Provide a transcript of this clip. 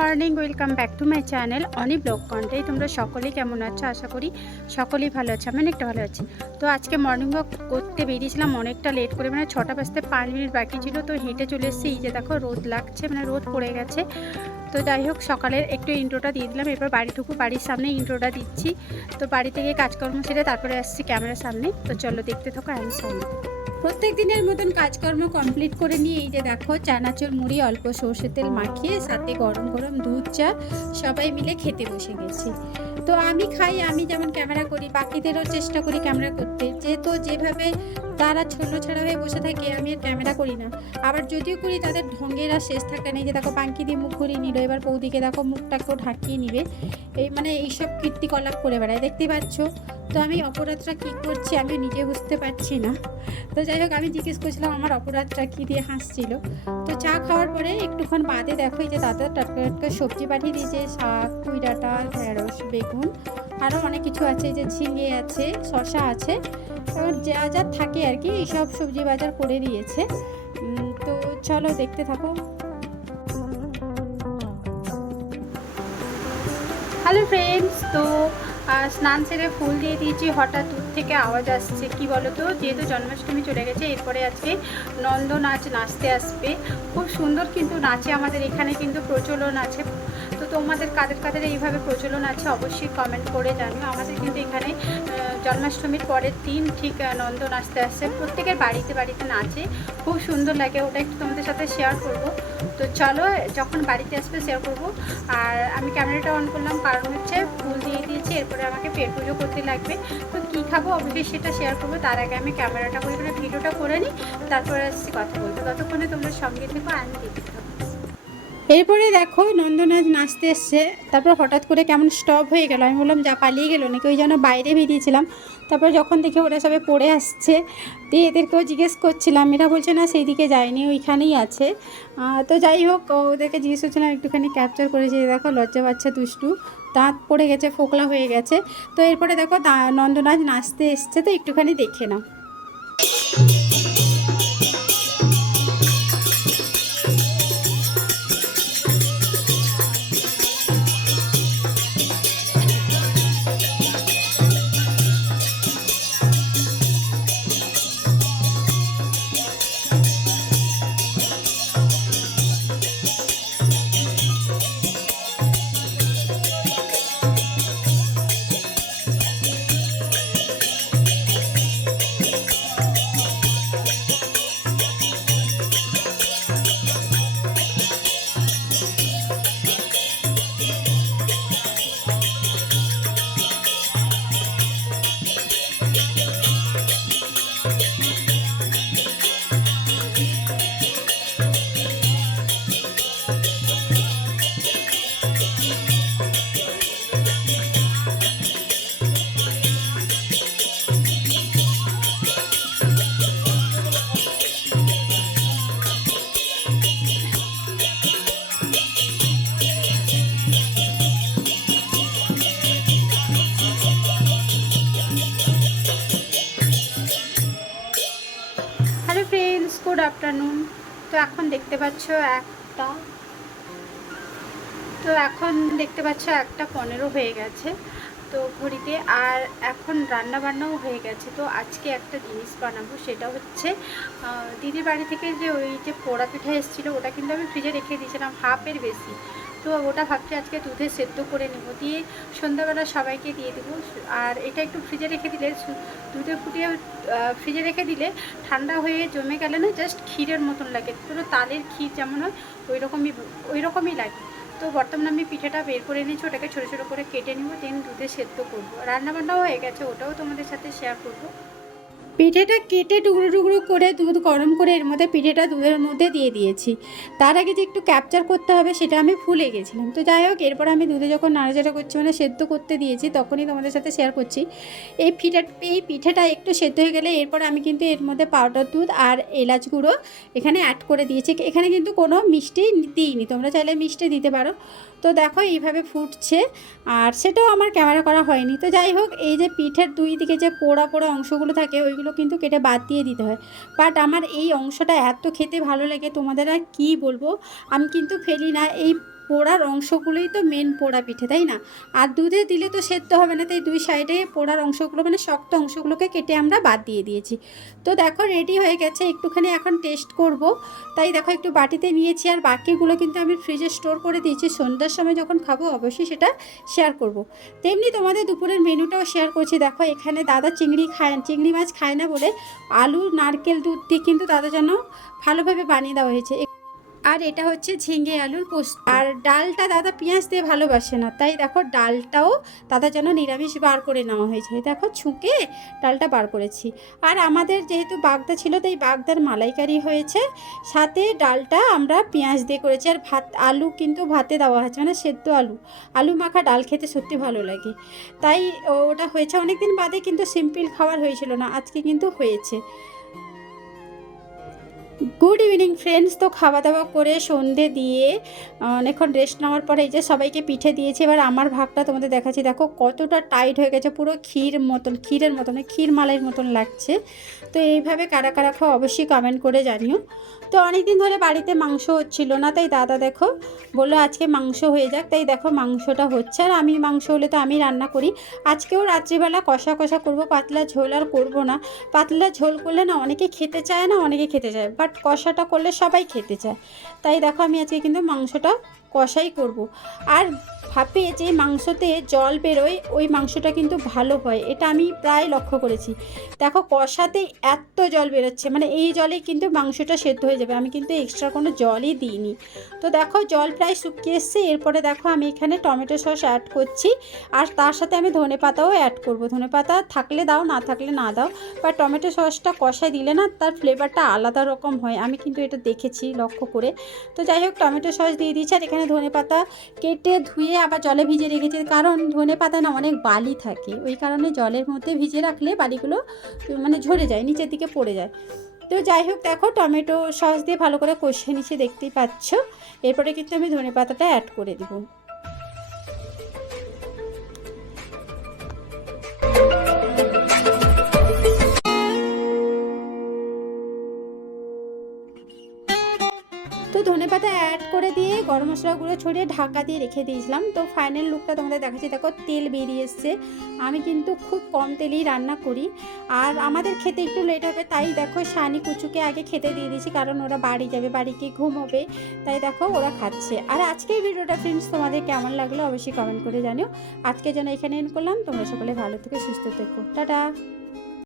Morning, welcome back to my channel Oni blog কন্টে তোমরা সকলেই কেমন আছো? আশা করি সকলেই ভালো আছে, আমি অনেকটা ভালো আছি। তো আজকে মর্নিং ওয়াক করতে বেরিয়েছিলাম অনেকটা লেট করে মানে ছটা বাজতে পাঁচ মিনিট বাকি ছিল। তো হেঁটে চলে এসেছি যে দেখো রোদ লাগছে মানে রোদ পড়ে গেছে। তো যাই হোক, সকালের একটু ইন্ট্রোটা দিয়ে দিলাম। এরপর বাড়িটুকু বাড়ির সামনে ইন্ট্রোটা দিচ্ছি। তো বাড়ি থেকে কাজকর্ম সেরে তারপরে আসছি ক্যামেরার সামনে। তো চলো দেখতে থাকো আমি সামনে প্রত্যেক দিনের মতন কাজকর্ম কমপ্লিট করে নিয়ে এই যে দেখো চানাচুর মুড়ি, অল্প সর্ষে তেল মাখিয়ে, সাথে গরম গরম দুধ, চা, সবাই মিলে খেতে বসে গেছি। তো আমি খাই, আমি যেমন ক্যামেরা করি, বাকিদেরও চেষ্টা করি ক্যামেরা করতে। যেহেতু যেভাবে তারা ছোট ছাড়া হয়ে বসে থাকে, আমি আর ক্যামেরা করি না। আবার যদিও করি, তাদের ঢঙ্গের আর শেষ থাকে নেই যে, দেখো, পাঙ্কি দিয়ে মুখ ঘুরিয়ে নিল। এবার বৌদিকে, দেখো, মুখটাকেও ঢাকিয়ে নিবে। এই মানে এইসব কীর্তিকলাপ করে বেড়ায়, দেখতে পাচ্ছ? তো আমি অপরাধটা কী করছি, আমি নিজে বুঝতে পারছি না। তো যাই হোক, আমি জিজ্ঞেস করছিলাম, আমার অপরাধটা কী দিয়ে হাসছিল? তো চা খাওয়ার পরে একটুক্ষণ বাদে দেখো, এই যে দাদা টাটকা টাটকা সবজি পাঠিয়ে দিয়েছে, শাক পুঁই ডাঁটা ঢেঁড়স বেগুন, আরও অনেক কিছু আছে যে ঝিঙে আছে, শসা আছে। এবার যা যা থাকে আর কি এইসব সবজি বাজার করে দিয়েছে। তো চলো দেখতে থাকো। হ্যালো ফ্রেন্ডস তো স্নান সেরে ফুল দিয়ে দিয়েছি, হঠাৎ দূর থেকে আওয়াজ আসছে। কি বলো তো যেহেতু জন্মাষ্টমী চলে গেছে, এরপরে আজকে নন্দ নাচ নাচতে আসবে। খুব সুন্দর কিন্তু নাচে আমাদের এখানে কিন্তু প্রচলন আছে। তোমাদের কাদের কাদের এইভাবে প্রচলন আছে অবশ্যই কমেন্ট করে জানিও। আমাদের কিন্তু এখানে জন্মাষ্টমীর পরের দিন ঠিক নন্দ নাচতে আসছে প্রত্যেকের বাড়িতে বাড়িতে নাচে। খুব সুন্দর লাগে, ওটা একটু তোমাদের সাথে শেয়ার করব। তো চলো, যখন বাড়িতে আসবে শেয়ার করব। আর আমি ক্যামেরাটা অন করলাম, কারণ হচ্ছে ফুল দিয়ে দিয়েছি, এরপরে আমাকে পেট পুজো করতে লাগবে। তো কী খাব? অবশ্যই সেটা শেয়ার করব। তার আগে আমি ক্যামেরাটা করে ভিডিওটা করে নিই, তারপরে আসছি কথা বলতে। ততক্ষণে তোমরা সঙ্গে থেকো, আমি থাকব এরপরে দেখো নন্দনাথ নাচতে এসছে। তারপর হঠাৎ করে কেমন স্টপ হয়ে গেল। আমি বললাম, যা পালিয়ে গেলো নাকি? ওই জন্য বাইরে বেরিয়েছিলাম। তারপর যখন দেখি ওরা সবাই পড়ে আসছে, দিয়ে এদেরকেও জিজ্ঞেস করছিলাম। এরা বলছে, না সেই দিকে যায়নি, ওইখানেই আছে। তো যাই হোক, ওদেরকে জিজ্ঞেস করছিলাম, একটুখানি ক্যাপচার করেছি দেখো, লজ্জা বাচ্চা দুষ্টু। দাঁত পড়ে গেছে, ফোকলা হয়ে গেছে। তো এরপরে দেখো নন্দনাথ নাচতে এসছে, তো একটুখানি দেখে নাও। Good afternoon. তো এখন দেখতে পাচ্ছ একটা, তো এখন দেখতে পাচ্ছ একটা পনেরো হয়ে গেছে তো ঘড়িতে, আর এখন রান্না বান্নাও হয়ে গেছে। তো আজকে একটা জিনিস বানাবো, সেটা হচ্ছে দিদির বাড়ি থেকে যে ওই যে পোড়া পিঠা এসেছিল, ওটা কিন্তু আমি ফ্রিজে রেখে দিয়েছিলাম, হাফের বেশি। তো ওটা ভাবছি আজকে দুধে সেদ্ধ করে নেব। দিয়ে সন্ধ্যাবেলা সবাইকে দিয়ে দেবো। আর এটা একটু ফ্রিজে রেখে দিলে দুধে ফুটিয়ে ফ্রিজে রেখে দিলে ঠান্ডা হয়ে জমে গেলে না জাস্ট ক্ষীরের মতন লাগে। পুরো তালের ক্ষীর যেমন হয় ওই রকমই ওই রকমই লাগে। তো বর্তমানে আমি পিঠেটা বের করে নিয়েছি ওটাকে ছোটো ছোটো করে কেটে নিব দেন দুধে সেদ্ধ করব। রান্নাবান্নাও হয়ে গেছে, ওটাও তোমাদের সাথে শেয়ার করব। পিঠেটা কেটে টুকরো টুকরো করে দুধ গরম করে এর মধ্যে পিঠেটা দুধের মধ্যে দিয়ে দিয়েছি। তার আগে যে একটু ক্যাপচার করতে হবে সেটা আমি ভুলে গেছিলাম। তো যাই হোক, এরপর আমি দুধে যখন নাড়াচাড়া করছি মানে সেদ্ধ করতে দিয়েছি, তখনই তোমাদের সাথে শেয়ার করছি। এই পিঠা, এই পিঠেটা একটু সেদ্ধ হয়ে গেলে এরপর আমি কিন্তু এর মধ্যে পাউডার দুধ আর এলাচ গুঁড়ো এখানে অ্যাড করে দিয়েছি। এখানে কিন্তু কোনো মিষ্টি দিইনি, তোমরা চাইলে মিষ্টি দিতে পারো। তো দেখো এইভাবে ফুটছে আর সেটাও আমার ক্যামেরা করা হয়নি। তো যাই হোক, এই যে পিঠের দুই দিকে যে পোড়া পোড়া অংশগুলো থাকে ওইগুলো কিন্তু কেটে বাদ দিয়ে দিতে হয়। বাট আমার এই অংশটা এত খেতে ভালো লাগে, তোমাদের আর কী বলব? আমি কিন্তু ফেলি না। এই পোড়ার অংশগুলোই তো মেন পোড়া পিঠে, তাই না? আর দুধে দিলে তো সেদ্ধ হবে না, তাই দুই সাইডে পোড়ার অংশগুলো মানে শক্ত অংশগুলোকে কেটে আমরা বাদ দিয়ে দিয়েছি। তো দেখো রেডি হয়ে গেছে, একটুখানি এখন টেস্ট করব। তাই দেখো, একটু বাটিতে নিয়েছি, আর বাকিগুলো কিন্তু আমি ফ্রিজে স্টোর করে দিয়েছি। সন্ধ্যার সময় যখন খাব, অবশ্যই সেটা শেয়ার করব। তেমনি তোমাদের দুপুরের মেনুটাও শেয়ার করছি। দেখো, এখানে দাদা চিংড়ি খায়, চিংড়ি মাছ খায় না বলে আলু, নারকেল দুধ দিয়ে কিন্তু দাদা যেন ভালোভাবে বানিয়ে দেওয়া হয়েছে। আর এটা হচ্ছে ঝিঙে আলুর পোস্ত। আর ডালটা দাদা পেঁয়াজ দিয়ে ভালোবাসে না, তাই দেখো ডালটাও দাদা যেন নিরামিষ বার করে নেওয়া হয়েছে। দেখো ছুঁকে ডালটা বার করেছি। আর আমাদের যেহেতু বাগদা ছিল, তাই বাগদার মালাইকারি হয়েছে। সাথে ডালটা আমরা পেঁয়াজ দিয়ে করেছি। আর ভাত, আলু কিন্তু ভাতে দেওয়া হয়েছে মানে সেদ্ধ আলু। আলু মাখা ডাল খেতে সত্যি ভালো লাগে। তাই ওটা হয়েছে অনেকদিন বাদে, কিন্তু সিম্পল খাবার হয়েছিল না, আজকে কিন্তু হয়েছে। গুড ইভিনিং ফ্রেন্ডস তো খাওয়া দাওয়া করে সন্ধে দিয়ে অনেকক্ষণ রেস্ট নেওয়ার পরে এই যে সবাইকে পিঠে দিয়েছি, এবার আমার ভাগটা তোমাদের দেখাচ্ছি। দেখো কতটা টাইট হয়ে গেছে, পুরো ক্ষীর মতন, ক্ষীরের মতন মানে ক্ষীর মালাইয়ের মতন লাগছে। তো এইভাবে কারা কারা খাও অবশ্যই কমেন্ট করে জানিও। তো অনেক দিন ধরে বাড়িতে মাংস হচ্ছিল না, তাই দাদা দেখো বলল আজকে মাংস হয়ে যাক, তাই দেখো মাংসটা হচ্ছে। আর আমি মাংস হলে তো আমি রান্না করি। আজকেও রাত্রিবেলা কষা কষা করব, পাতলা ঝোল আর করব না। পাতলা ঝোল করলে না অনেকে খেতে চায় না, অনেকে খেতে চায়। বাট কষাটা করলে সবাই খেতে চায়। তাই দেখো আমি আজকে কিন্তু মাংসটা কষাই করব। আর ভাপে যে মাংসতে জল বেরোয়, ওই মাংসটা কিন্তু ভালো হয়। এটা আমি প্রায় লক্ষ্য করেছি। দেখো কষাতেই এত জল বেরোচ্ছে মানে এই জলেই কিন্তু মাংসটা সেদ্ধ হয়ে যাবে। আমি কিন্তু এক্সট্রা কোনো জলই দিইনি। তো দেখো, জল প্রায় শুকিয়ে এসছে। এরপরে দেখো, আমি এখানে টমেটো সস অ্যাড করছি। আর তার সাথে আমি ধনে পাতাও অ্যাড করব। ধনে পাতা থাকলে দাও, না থাকলে না দাও। বা টমেটো সসটা কষায় দিলে না, তার ফ্লেভারটা আলাদা রকম হয়। আমি কিন্তু এটা দেখেছি লক্ষ্য করে। তো যাই হোক, টমেটো সস দিয়ে দিচ্ছি আর এখানে ধনে পাতা কেটে ধুয়ে আবার জলে ভিজে রেখেছি। কারণ ধনে পাতা না অনেক বালি থাকে। ওই কারণে জলের মধ্যে ভিজে রাখলে বালিগুলো মানে ঝরে যায়, নিচের দিকে পড়ে যায়। তো যাই হোক, দেখো টমেটো সস দিয়ে ভালো করে কষে নিচে দেখতেই পাচ্ছ। এরপরে কিন্তু আমি ধনে পাতাটা অ্যাড করে দেবো। ধনে পাতা অ্যাড করে দিয়ে গরম মশলা গুঁড়ো ছড়িয়ে ঢাকা দিয়ে রেখে দিয়েছিলাম। তো ফাইনাল লুকটা তোমাদের দেখাচ্ছি। দেখো, তেল বেরিয়ে এসছে। আমি কিন্তু খুব কম তেলেই রান্না করি। আর আমাদের খেতে একটু লেট হবে, তাই দেখো শানি কুচুকে আগে খেতে দিয়ে দিয়েছি, কারণ ওরা বাড়ি যাবে, বাড়ি গিয়ে ঘুমোবে। তাই দেখো, ওরা খাচ্ছে। আর আজকের ভিডিওটা ফ্রেন্ডস তোমাদের কেমন লাগল অবশ্যই কমেন্ট করে জানিও। আজকে যেন এখানে এন করলাম। তোমরা সকলে ভালো থেকে, সুস্থ থেকো। টাটা!